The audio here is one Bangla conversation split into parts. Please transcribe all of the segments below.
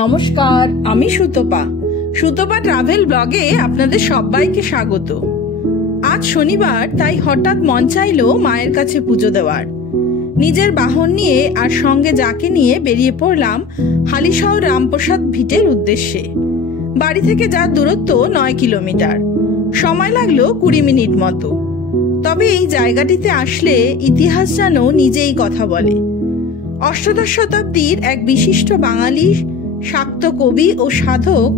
নমস্কার, আমি সুতপা। সুতপা ট্রাভেল ব্লগে আপনাদের সবাইকে স্বাগত। আজ শনিবার, তাই হঠাৎ মন চাইলো মায়ের কাছে পুজো দেওয়ার। নিজের বাহন নিয়ে আর সঙ্গে যাকে নিয়ে বেরিয়ে পড়লাম হালিশহর রামপ্রসাদ ভিটের উদ্দেশ্যে। বাড়ি থেকে যার দূরত্ব 9 কিলোমিটার, সময় লাগলো 20 মিনিট মতো। তবে এই জায়গাটিতে আসলে ইতিহাস যেন নিজেই কথা বলে। অষ্টাদশ শতাব্দীর এক বিশিষ্ট বাঙালি শাক্ত কবি ও সাধক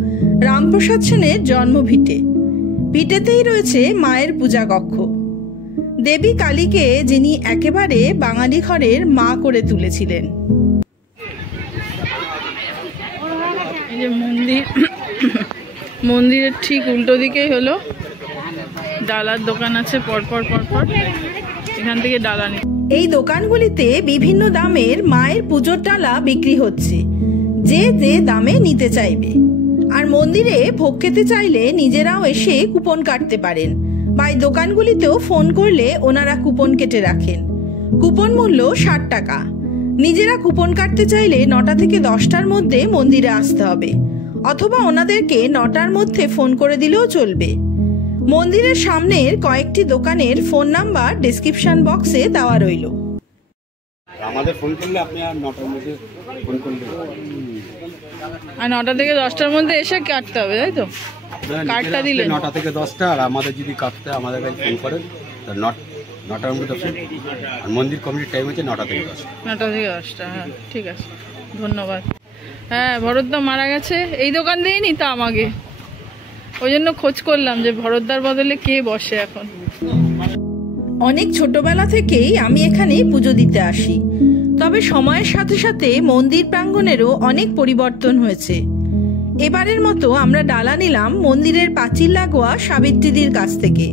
রামপ্রসাদ সেনের জন্মভিটে। ভিটেতেই রয়েছে মায়ের পূজা কক্ষ। দেবী কালীকে যিনি একেবারে বাঙালি ঘরের মা করে তুলেছিলেন। এই যে মন্দিরের ঠিক উল্টো দিকেই হলো ডালার দোকান আছে, পরপর এখান থেকে ডালা নিয়ে। এই দোকানগুলিতে বিভিন্ন দামের মায়ের পুজোর ডালা বিক্রি হচ্ছে, যে যে দামে নিতে চাইবে। আর মন্দিরে ভোগ খেতে চাইলে নিজেরাও এসে কুপন কাটতে পারেন, বা এই দোকানগুলিতেও ফোন করলে ওনারা কুপন কেটে রাখেন। কুপন মূল্য 60 টাকা। নিজেরা কুপন কাটতে চাইলে 9টা থেকে 10টার মধ্যে মন্দিরে আসতে হবে, অথবা ওনাদেরকে 9টার মধ্যে ফোন করে দিলেও চলবে। মন্দিরের সামনের কয়েকটি দোকানের ফোন নাম্বার ডেসক্রিপশন বক্সে দেওয়া রইল। আমাদের ফোন করলে আপনি আর 9টার মধ্যে ফোন করলে, আর 9টা থেকে 10টার মধ্যে এসে কাটতে হবে, তাই তো? কার্ডটা দিলে 9টা থেকে 10টা, আর আমাদের যদি কাটতে আমাদের কাছে ফোন করেন তো 9টার মধ্যে ফোন। আর মন্দির কমিটির টাইম হচ্ছে 9টা থেকে 10টা। 9টা থেকে 10টা, হ্যাঁ ঠিক আছে, ধন্যবাদ। হ্যাঁ, ভরতদা মারা গেছে, এই দোকান দিয়েই নিতাম আগে, ওই জন্য খোঁজ করলাম যে ভরতদার বদলে কে বসে এখন। অনেক ছোটবেলা থেকেই আমি এখানে পুজো দিতে আসি, তবে সময়ের সাথে সাথে মন্দির প্রাঙ্গণেরও অনেক পরিবর্তন হয়েছে। এবারের মতো আমরা ডালা নিলাম মন্দিরের পাঁচিল লাগোয়া সাবিত্রীদির কাছ থেকে,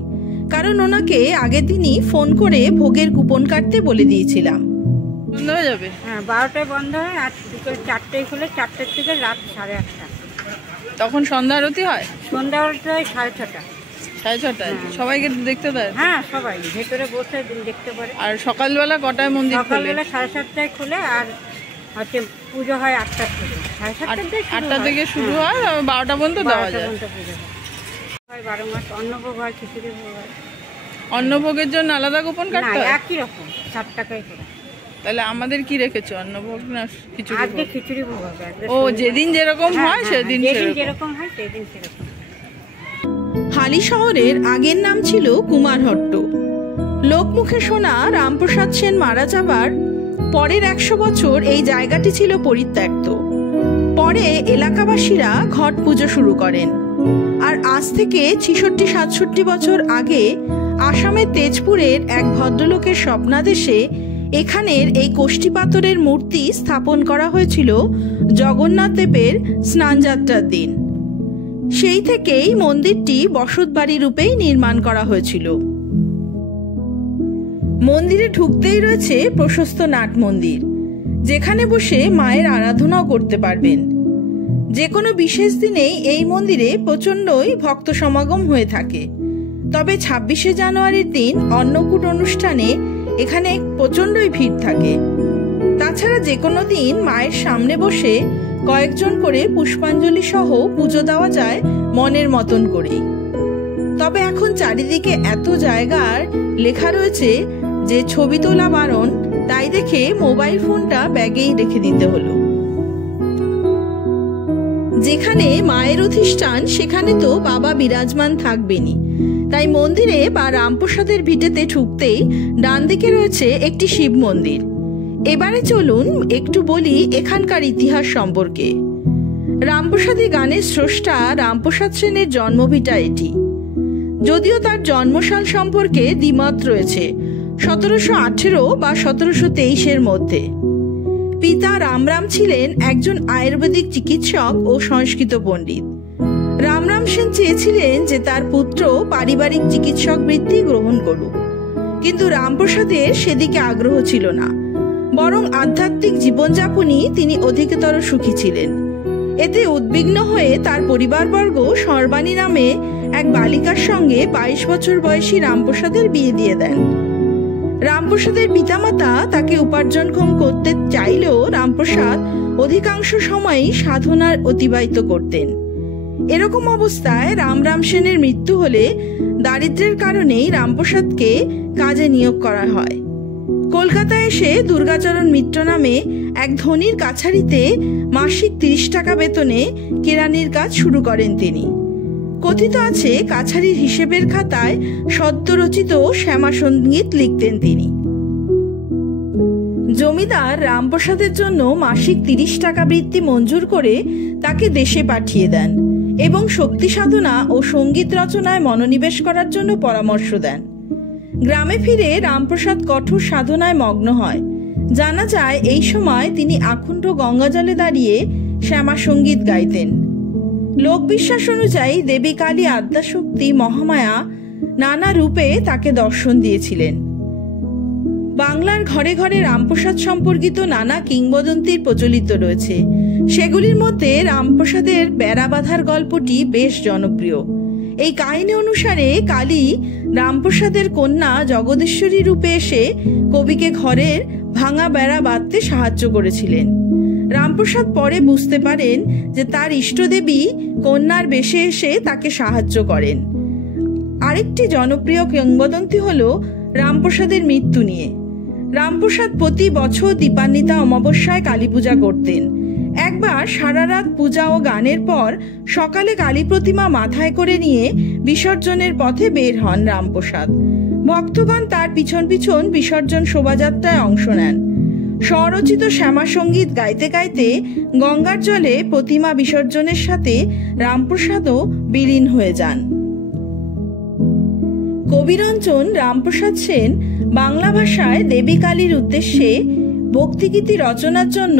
কারণ ওনাকে আগের দিনই ফোন করে ভোগের কুপন কাটতে বলে দিয়েছিলাম। বন্ধ হয়ে যাবে? হ্যাঁ, 12টায় বন্ধ হয়, আর বিকেল 4টায় খুলে, 4টা থেকে রাত 8:30। তখন সন্ধ্যা আরতি হয়? সন্ধ্যা আরতিটায় 6:30। 6:30? সবাইকে দেখতে দেয়? হ্যাঁ, সবাই ভেতরে বসে দেখতে পারে। আর সকালবেলা কটায় মন্দির খোলে? সকালবেলা 7:30টায় খোলে, আর হচ্ছে পুজো হয় 8টা থেকে। 8টা থেকে শুরু হয়, 12টা পর্যন্ত দেওয়া যায়। 12 মাস অন্নভোগ হয়, খিচুড়ি ভোগ হয়। অন্নভোগের জন্য আলাদা কুপন কাটতে হয়? একই রকম 7 টাকায় করে। তাহলে আমাদের কি রেখেছো, অন্নভোগ না খিচুড়ি? আজকে খিচুড়ি ভোগ হবে। ও, যেদিন যেরকম হয় সেদিন যেরকম হয় সেদিন সেরকম। হালিশহরের আগের নাম ছিল কুমারহট্ট। লোকমুখে শোনা রামপ্রসাদ সেন মারা যাবার পরের 100 বছর এই জায়গাটি ছিল পরিত্যক্ত। পরে এলাকাবাসীরা ঘট পুজো শুরু করেন। আর আজ থেকে 66-67 বছর আগে আসামের তেজপুরের এক ভদ্রলোকের স্বপ্নাদেশে এখানের এই কোষ্ঠী পাথরের মূর্তি স্থাপন করা হয়েছিল জগন্নাথ দেবের স্নানযাত্রার দিন। সেই থেকেই মন্দিরটি বসতবাড়ি রূপেই নির্মাণ করা হয়েছিল। মন্দিরে ঢুকতেই রয়েছে প্রশস্ত নাট মন্দির, যেখানে বসে মায়ের আরাধনাও করতে পারবেন। যে কোনো বিশেষ দিনেই এই মন্দিরে প্রচণ্ডই ভক্ত সমাগম হয়ে থাকে। তবে 26শে জানুয়ারির দিন অন্নকূট অনুষ্ঠানে এখানে প্রচণ্ডই ভিড় থাকে। তাছাড়া যে কোনো দিন মায়ের সামনে বসে কয়েকজন করে পুষ্পাঞ্জলি সহ পুজো দেওয়া যায় মনের মতন করেই। তবে এখন চারিদিকে এত জায়গার লেখা রয়েছে যে ছবি তোলা বারণ, তাই দেখে মোবাইল ফোনটা ব্যাগেই রেখে দিতে হলো। যেখানে মায়ের অধিষ্ঠান সেখানে তো বাবা বিরাজমান থাকবেনই, তাই মন্দিরে বা রামপ্রসাদের ভিটেতে ঢুকতেই ডান দিকে রয়েছে একটি শিব মন্দির। এবারে চলুন একটু বলি এখানকার ইতিহাস সম্পর্কে। রামপ্রসাদী গানের স্রষ্টা রামপ্রসাদ সেনের জন্মভিটা এটি। যদিও তার জন্মসাল সম্পর্কে দ্বিমত রয়েছে, 1718 বা 1723-এর মধ্যে। পিতা রামরাম ছিলেন একজন আয়ুর্বেদিক চিকিৎসক ও সংস্কৃত পণ্ডিত। রামরাম সেন চেয়েছিলেন যে তার পুত্র পারিবারিক চিকিৎসক বৃত্তি গ্রহণ করুক, কিন্তু রামপ্রসাদের সেদিকে আগ্রহ ছিল না, বরং আধ্যাত্মিক জীবনযাপনই তিনি অধিকতর সুখী ছিলেন। এতে উদ্বিগ্ন হয়ে তার পরিবারবর্গ সর্বাণী নামে এক বালিকার সঙ্গে 22 বছর বয়সী রামপ্রসাদের বিয়ে দিয়ে দেন। রামপ্রসাদের পিতামাতা তাকে উপার্জনক্ষম করতে চাইলেও রামপ্রসাদ অধিকাংশ সময়ই সাধনার অতিবাহিত করতেন। এরকম অবস্থায় রামরাম সেনের মৃত্যু হলে দারিদ্র্যের কারণেই রামপ্রসাদকে কাজে নিয়োগ করা হয়। কলকাতায় এসে দুর্গাচরণ মিত্র নামে এক ধনীর কাছারিতে মাসিক 30 টাকা বেতনে কেরানির কাজ শুরু করেন তিনি। কথিত আছে কাছারির হিসেবের খাতায় সদ্যরচিত শ্যামা সঙ্গীত লিখতেন তিনি। জমিদার রামপ্রসাদের জন্য মাসিক 30 টাকা বৃত্তি মঞ্জুর করে তাকে দেশে পাঠিয়ে দেন এবং শক্তি সাধনা ও সঙ্গীত রচনায় মনোনিবেশ করার জন্য পরামর্শ দেন। গ্রামে ফিরে রামপ্রসাদ কঠোর সাধনায় মগ্ন হয়। জানা যায় এই সময় তিনি আকুণ্ঠ গঙ্গাজলে দাঁড়িয়ে শ্যামা সঙ্গীত গাইতেন। লোকবিশ্বাস অনুযায়ী দেবী কালী আদ্যাশক্তি মহামায়া নানা রূপে তাকে দর্শন দিয়েছিলেন। বাংলার ঘরে ঘরে রামপ্রসাদ সম্পর্কিত নানা কিংবদন্তির প্রচলিত রয়েছে। সেগুলির মধ্যে রামপ্রসাদের বেড়া বাঁধার গল্পটি বেশ জনপ্রিয়। এই কাহিনী অনুসারে কালী রামপ্রসাদের কন্যা জগদীশ্বরী রূপে এসে কবিকে ঘরের ভাঙা বেড়া বাঁধতে সাহায্য করেছিলেন। রামপ্রসাদ পরে বুঝতে পারেন যে তার ইষ্টদেবী কন্যার বেশে এসে তাকে সাহায্য করেন। আরেকটি জনপ্রিয় কিংবদন্তি হল রামপ্রসাদের মৃত্যু নিয়ে। রামপ্রসাদ প্রতি বছর দীপান্বিতা অমাবস্যায় কালী পূজা করতেন। একবার সারা রাত পূজা ও গানের পর সকালে কালী প্রতিমা মাথায় করে নিয়ে বিসর্জনের পথে বের হন রামপ্রসাদ। ভক্তগণ তার পিছন পিছন বিসর্জন শোভাযাত্রায় অংশ নেন। স্বরচিত শ্যামা সঙ্গীত গাইতে গাইতে গঙ্গার জলে প্রতিমা বিসর্জনের সাথে রামপ্রসাদও বিলীন হয়ে যান। কবিরঞ্জন রামপ্রসাদ সেন বাংলা ভাষায় দেবী কালীর উদ্দেশ্যে ভক্তিগীতি রচনার জন্য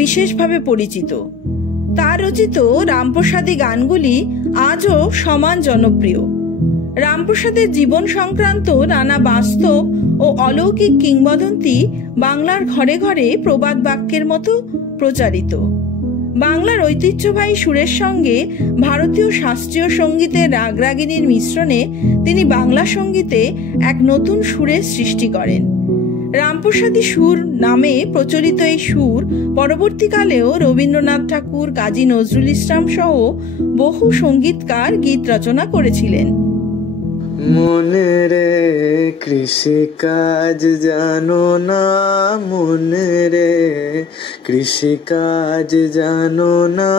বিশেষভাবে পরিচিত। তার রচিত রামপ্রসাদী গানগুলি আজও সমান জনপ্রিয়। রামপ্রসাদের জীবন সংক্রান্ত নানা বাস্তব ও অলৌকিক কিংবদন্তি বাংলার ঘরে ঘরে প্রবাদ বাক্যের মতো প্রচারিত। বাংলার ঐতিহ্যবাহী সুরের সঙ্গে ভারতীয় শাস্ত্রীয় সঙ্গীতের রাগরাগিনীর মিশ্রণে তিনি বাংলা সঙ্গীতে এক নতুন সুরের সৃষ্টি করেন। রামপ্রসাদী সুর নামে প্রচলিত এই সুর পরবর্তীকালেও রবীন্দ্রনাথ ঠাকুর, কাজী নজরুল ইসলাম সহ বহু সঙ্গীতকার গীত রচনা করেছিলেন। মনে রে কৃষি কাজ জানো না, মনে রে কৃষি কাজ জানো না,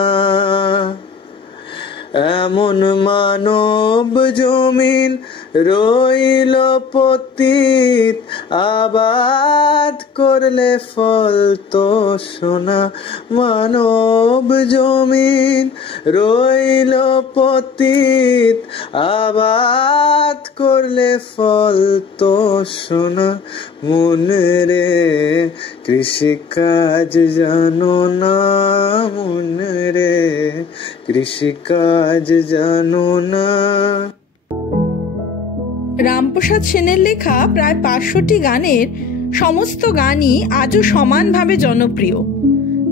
এমন মানব জমিন রইল পতিত, আবাদ করলে ফল তো সোনা। মানব জমিন রইল পতিত, আবাদ করলে ফল তো সোনা। মনে রে কৃষি কাজ জানো না, মনে রে কৃষি কাজ জানো না। রামপ্রসাদ সেনের লেখা প্রায় 500টি গানের সমস্ত গানই আজও সমানভাবে জনপ্রিয়।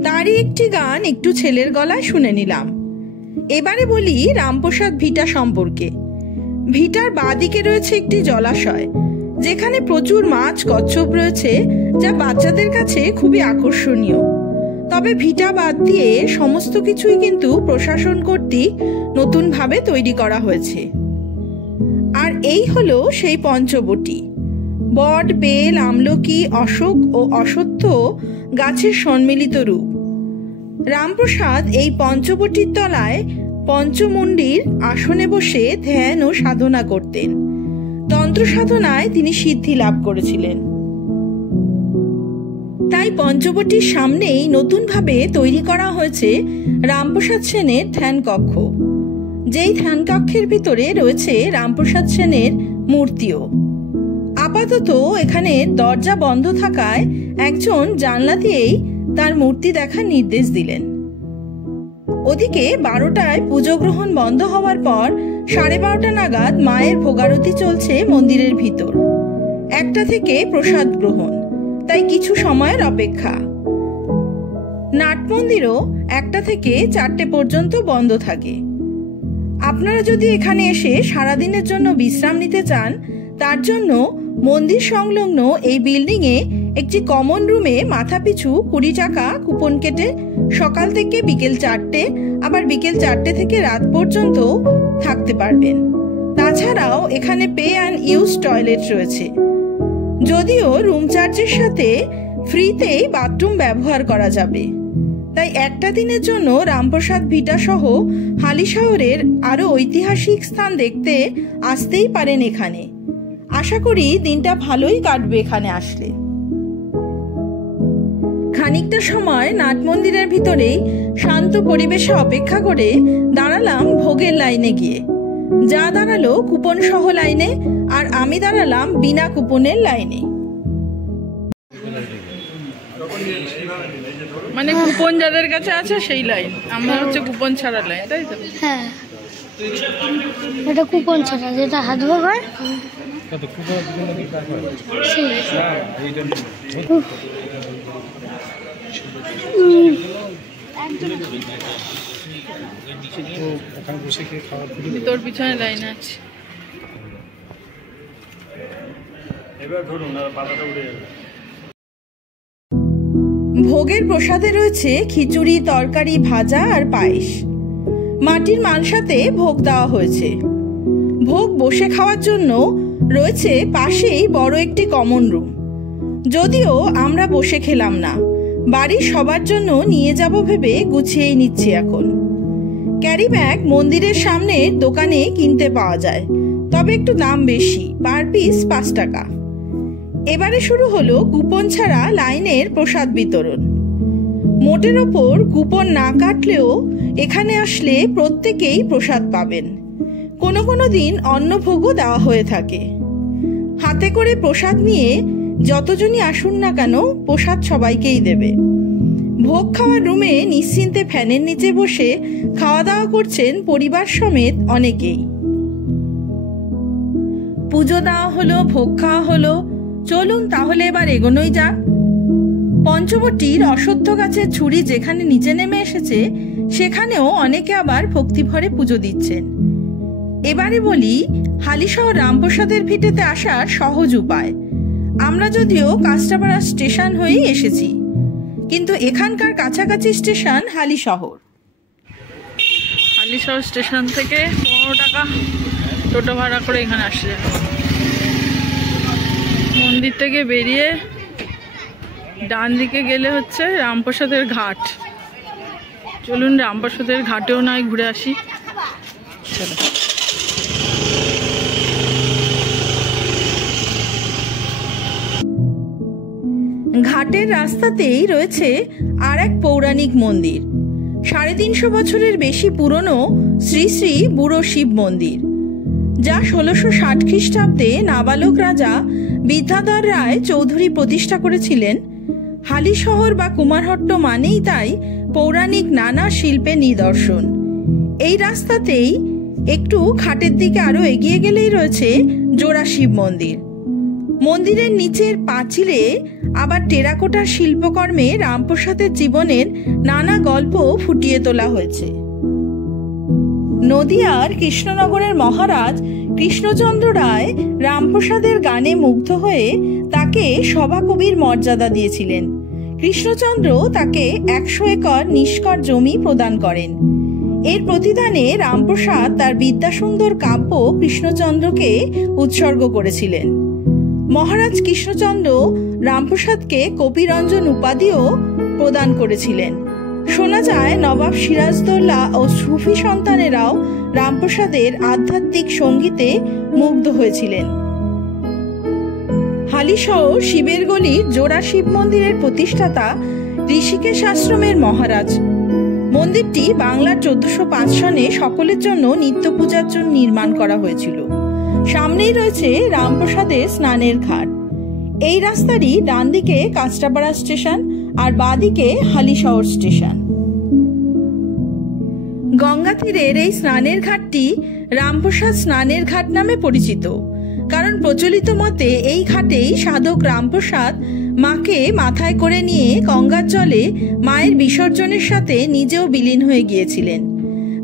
তারই একটি গান একটু ছেলের গলায় শুনে নিলাম। এবারে বলি রামপ্রসাদ ভিটা সম্পর্কে। ভিটার বাঁদিকে রয়েছে একটি জলাশয়, যেখানে প্রচুর মাছ, কচ্ছপ রয়েছে, যা বাচ্চাদের কাছে খুবই আকর্ষণীয়। তবে ভিটা বাদ দিয়ে সমস্ত কিছুই কিন্তু প্রশাসন কর্তৃক নতুনভাবে তৈরি করা হয়েছে। আর এই হলো সেই পঞ্চবটি। বট, বেল, আমলকি, অশোক ও অশ্বত্থ গাছের সম্মিলিত রূপ। রামপ্রসাদ এই পঞ্চবটির তলায় পঞ্চমুণ্ডির আসনে বসে ধ্যান ও সাধনা করতেন। তন্ত্র সাধনায় তিনি সিদ্ধি লাভ করেছিলেন। তাই পঞ্চবটির সামনেই নতুনভাবে তৈরি করা হয়েছে রামপ্রসাদ সেনের ধ্যান কক্ষ। যেই ধ্যান কক্ষের ভিতরে রয়েছে রামপ্রসাদ সেনের মূর্তিও। আপাতত এখানে দরজা বন্ধ থাকায় একজন জানলা দিয়েই তার মূর্তি দেখার নির্দেশ দিলেন। ওদিকে 12টায় পুজো গ্রহণ বন্ধ হওয়ার পর 12:30 নাগাদ মায়ের ভোগারতি চলছে মন্দিরের ভিতর। 1টা থেকে প্রসাদ গ্রহণ, তাই কিছু সময়ের অপেক্ষা। নাট মন্দিরও 1টা থেকে 4টে পর্যন্ত বন্ধ থাকে। আপনারা যদি এখানে এসে সারাদিনের জন্য বিশ্রাম নিতে চান, তার জন্য মন্দির সংলগ্ন এই বিল্ডিংয়ে একটি কমন রুমে মাথাপিছু 20 টাকা কুপন কেটে সকাল থেকে বিকেল 4টে, আবার বিকেল 4টে থেকে রাত পর্যন্ত থাকতে পারবেন। তাছাড়াও এখানে পে অ্যান্ড ইউজ টয়লেট রয়েছে, যদিও রুম চার্জের সাথে ফ্রিতেই বাথরুম ব্যবহার করা যাবে। তাই একটা দিনের জন্য রামপ্রসাদ ভিটা সহ হালিশহরের আরো ঐতিহাসিক স্থান দেখতে আসতেই পারেন এখানে। আশা করি দিনটা ভালোই কাটবে এখানে আসলে। খানিকটা সময় নাট মন্দিরের ভিতরেই শান্ত পরিবেশে অপেক্ষা করে দাঁড়ালাম ভোগের লাইনে গিয়ে। যা দাঁড়ালো কুপন সহ লাইনে, আর আমি দাঁড়ালাম বিনা কুপনের লাইনে। মানে কুপন যাদের কাছে আছে সেই লাইন, আমরা হচ্ছে কুপন ছাড়া লাইন, তাই তো? হ্যাঁ, এটা কুপন ছাড়া, যেটা হাত ভোগ হয় তোর পিছনে লাইন আছে। ভোগের প্রসাদে রয়েছে খিচুড়ি, তরকারি, ভাজা আর পায়েস। মাটির মালসাতে ভোগ দেওয়া হয়েছে। ভোগ বসে খাওয়ার জন্য রয়েছে পাশেই বড় একটি কমন রুম। যদিও আমরা বসে খেলাম না, বাড়ির সবার জন্য নিয়ে যাব ভেবে গুছিয়েই নিচ্ছি এখন। ক্যারি ব্যাগ মন্দিরের সামনের দোকানে কিনতে পাওয়া যায়, তবে একটু দাম বেশি, পার পিস 5 টাকা। এবারে শুরু হলো কুপন ছাড়া লাইনের প্রসাদ বিতরণ। মোটের ওপর কুপন না কাটলেও এখানে আসলে প্রত্যেকেই প্রসাদ পাবেন। কোনো কোনো দিন অন্নভোগও দেওয়া হয়ে থাকে। হাতে করে প্রসাদ নিয়ে যতজনই আসুন না কেন প্রসাদ সবাইকেই দেবে। ভোগ খাওয়ার রুমে নিশ্চিন্তে ফ্যানের নিচে বসে খাওয়া দাওয়া করছেন পরিবার সমেত অনেকেই। পুজো দেওয়া হলো, ভোগ খাওয়া হলো, চলুন তাহলে এবার এগোনোই যাক। পঞ্চবটির অশ্বত্থ গাছের ঝুড়ি যেখানে নিচে নেমে এসেছে, সেখানেও অনেকে আবার ভক্তিভরে পুজো দিচ্ছেন। এবারে বলি হালিশহর রামপ্রসাদের ভিটেতে আসার সহজ উপায়। আমরা যদিও কাস্টাপাড়া স্টেশন হয়েই এসেছি, কিন্তু এখানকার কাছাকাছি স্টেশন হালিশহর। হালিশহর স্টেশন থেকে 15 টাকা টোটো ভাড়া করে এখানে আসছে। মন্দির থেকে বেরিয়ে ডান দিকে গেলে হচ্ছে রামপ্রসাদের ঘাট। চলুন রামপ্রসাদের ঘাটেও নয় ঘুরে আসি। চলো। ঘাটের রাস্তাতেই রয়েছে আর এক পৌরাণিক মন্দির, 350 বছরের বেশি পুরনো শ্রী শ্রী বুড়ো শিব মন্দির, যা 1660 খ্রিস্টাব্দে নাবালক রাজা বিদ্যাধর রায় চৌধুরী প্রতিষ্ঠা করেছিলেন। হালিশহর বা কুমারহট্ট মানেই তাই পৌরাণিক নানা শিল্পের নিদর্শন। এই রাস্তাতেই একটু ঘাটের দিকে আরো এগিয়ে গেলেই রয়েছে জোড়া শিব মন্দির। মন্দিরের নিচের পাঁচিলে আবার টেরাকোটার শিল্পকর্মে রামপ্রসাদের জীবনের নানা গল্প ফুটিয়ে তোলা হয়েছে। নদিয়ার কৃষ্ণনগরের মহারাজ কৃষ্ণচন্দ্র রায় রামপ্রসাদের গানে মুগ্ধ হয়ে তাকে সভাকবির মর্যাদা দিয়েছিলেন। কৃষ্ণচন্দ্র তাকে 100 একর নিষ্কর জমি প্রদান করেন। এর প্রতিদানে রামপ্রসাদ তার বিদ্যাসুন্দর কাব্য কৃষ্ণচন্দ্রকে উৎসর্গ করেছিলেন। মহারাজ কৃষ্ণচন্দ্র রামপ্রসাদকে কবিরঞ্জন উপাধিও প্রদান করেছিলেন। শোনা যায় নবাব সিরাজদৌল্লা ও সুফি সন্তানেরাও রামপ্রসাদের আধ্যাত্মিক সঙ্গীতে মুগ্ধ হয়েছিলেন। হালিশহর শিবের গলির জোড়া শিব মন্দিরের প্রতিষ্ঠাতা ঋষিকেশ আশ্রমের মহারাজ। মন্দিরটি বাংলার 1405 সনে সকলের জন্য নিত্য পূজার জন্য নির্মাণ করা হয়েছিল। সামনেই রয়েছে রামপ্রসাদের স্নানের ঘাট। এই রাস্তারই ডান দিকে কাস্টাপাড়া স্টেশন আর বাঁদিকে হালিশহর স্টেশন। গঙ্গা তীরের এই স্নানের ঘাটটি রামপ্রসাদ স্নানের ঘাট নামে পরিচিত, কারণ প্রচলিত মতে এই ঘাটেই সাধক রামপ্রসাদ মাকে মাথায় করে নিয়ে গঙ্গার জলে মায়ের বিসর্জনের সাথে নিজেও বিলীন হয়ে গিয়েছিলেন।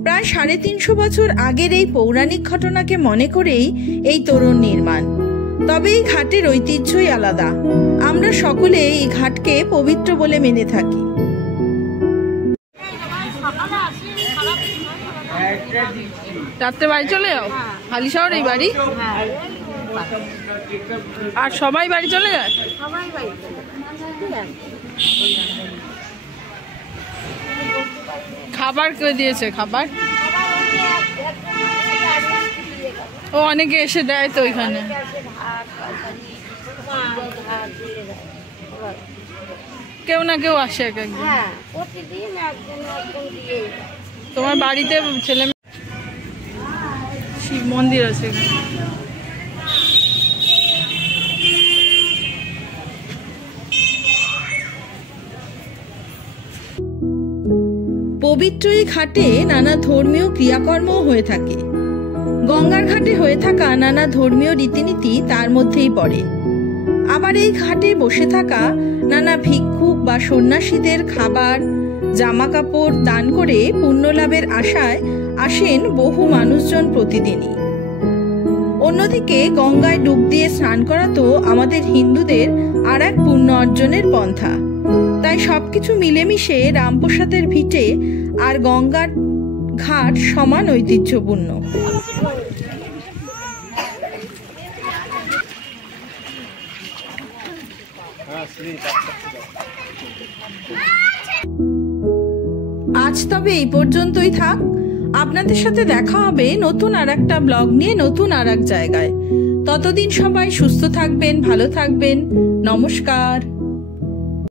প্রায় 350 বছর আগের এই পৌরাণিক ঘটনাকে মনে করেই এই তোরণ নির্মাণ। তবে এই ঘাটের ঐতিহ্যই আলাদা। আমরা সকলে এই ঘাটকে পবিত্র বলে মেনে থাকি। রাত্রে বাড়ি চলে যাও? হালি শহর এই বাড়ি? আর সবাই বাড়ি চলে যায়? খাবার কে দিয়েছে? খাবার ও অনেকে এসে দেয় তো ওইখানে। কেউ না কেউ আসে এক একদিন। তোমার বাড়িতে ছেলে শিব মন্দির আছে এখানে। পবিত্র এই ঘাটে নানা ধর্মীয় ক্রিয়াকর্মও হয়ে থাকে। গঙ্গার ঘাটে হয়ে থাকা নানা ধর্মীয় রীতিনীতি তার মধ্যেই পড়ে। আবার এই ঘাটে বসে থাকা নানা ভিক্ষুক বা সন্ন্যাসীদের খাবার, জামা কাপড় দান করে পুণ্য লাভের আশায় আসেন বহু মানুষজন প্রতিদিনই। অন্যদিকে গঙ্গায় ডুব দিয়ে স্নান করা তো আমাদের হিন্দুদের আর এক পুণ্য অর্জনের পন্থা। তাই সবকিছু মিলেমিশে রামপ্রসাদের ভিটে আর গঙ্গার ঘাট সমান ঐতিহ্যপূর্ণ। আজ তবে এই পর্যন্তই থাক। আপনাদের সাথে দেখা হবে নতুন আর একটা ব্লগ নিয়ে, নতুন আর এক জায়গায়। ততদিন সবাই সুস্থ থাকবেন, ভালো থাকবেন। নমস্কার।